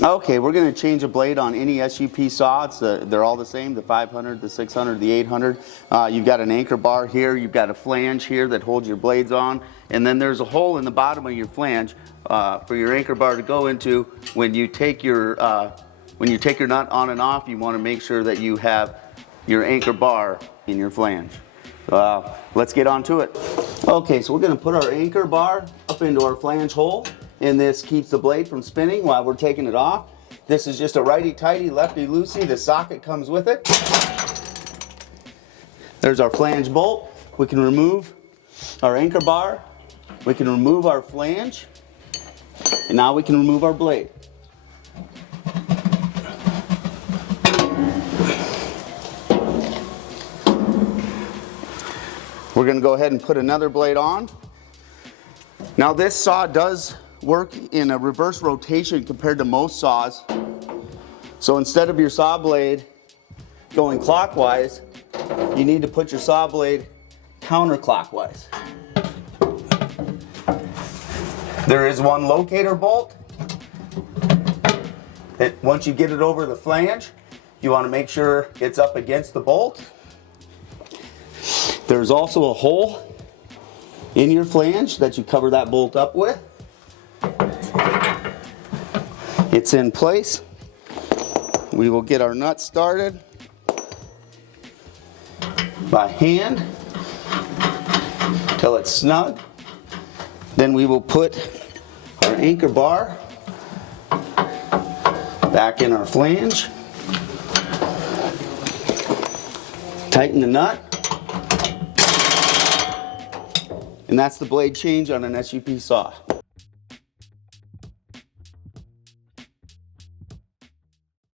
Okay, we're going to change a blade on any SUP saw. They're all the same, the 500, the 600, the 800. You've got an anchor bar here, you've got a flange here that holds your blades on, and then there's a hole in the bottom of your flange for your anchor bar to go into. When you take your nut on and off, you want to make sure that you have your anchor bar in your flange. Let's get on to it. Okay, so we're going to put our anchor bar up into our flange hole, and this keeps the blade from spinning while we're taking it off. This is just a righty-tighty, lefty-loosey. The socket comes with it. There's our flange bolt. We can remove our anchor bar. We can remove our flange. And now we can remove our blade. We're going to go ahead and put another blade on. Now this saw does work in a reverse rotation compared to most saws. So instead of your saw blade going clockwise, you need to put your saw blade counterclockwise. There is one locator bolt. Once you get it over the flange, you want to make sure it's up against the bolt. There's also a hole in your flange that you cover that bolt up with. It's in place. We will get our nut started by hand till it's snug. Then we will put our anchor bar back in our flange. Tighten the nut. And that's the blade change on an SUP saw.